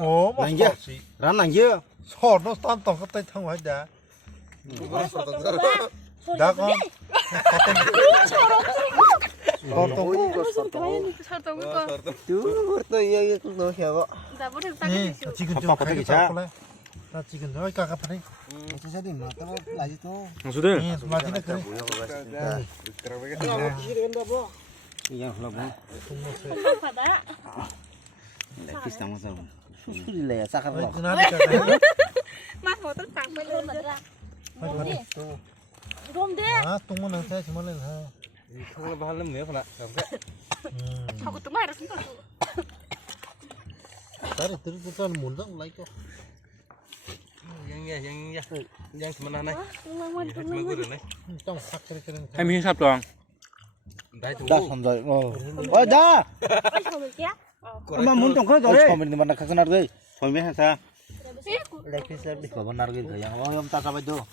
오, 랑게 란 랑게 서너 딴떡 그때 탕 와자. 나가. 지금 좀 가게 잡을래? 나 지금 너희 까까파네. 수들 마지막 그래. 이양 흘러보 비슷한 거 사람 술이래 싸가라 그나니까. Mas mau tentang belum ada. Belum deh. 아, 똥만 안 돼, 정말 해. 이거 발음 내가 나 Aku tuh mah harus entar. 다리 들고 가는 몰라, 라이거. yang semana này 좀 팍 그래 그래. ให้มีชอบตอง 다 선자 다 Ay, mau kia. 엄마 문 좀 걸어 줘 처음에 만나 가서 나르게 처음에 해서 레피스 레피 바보 나르게 그냥 좀 따서 봐도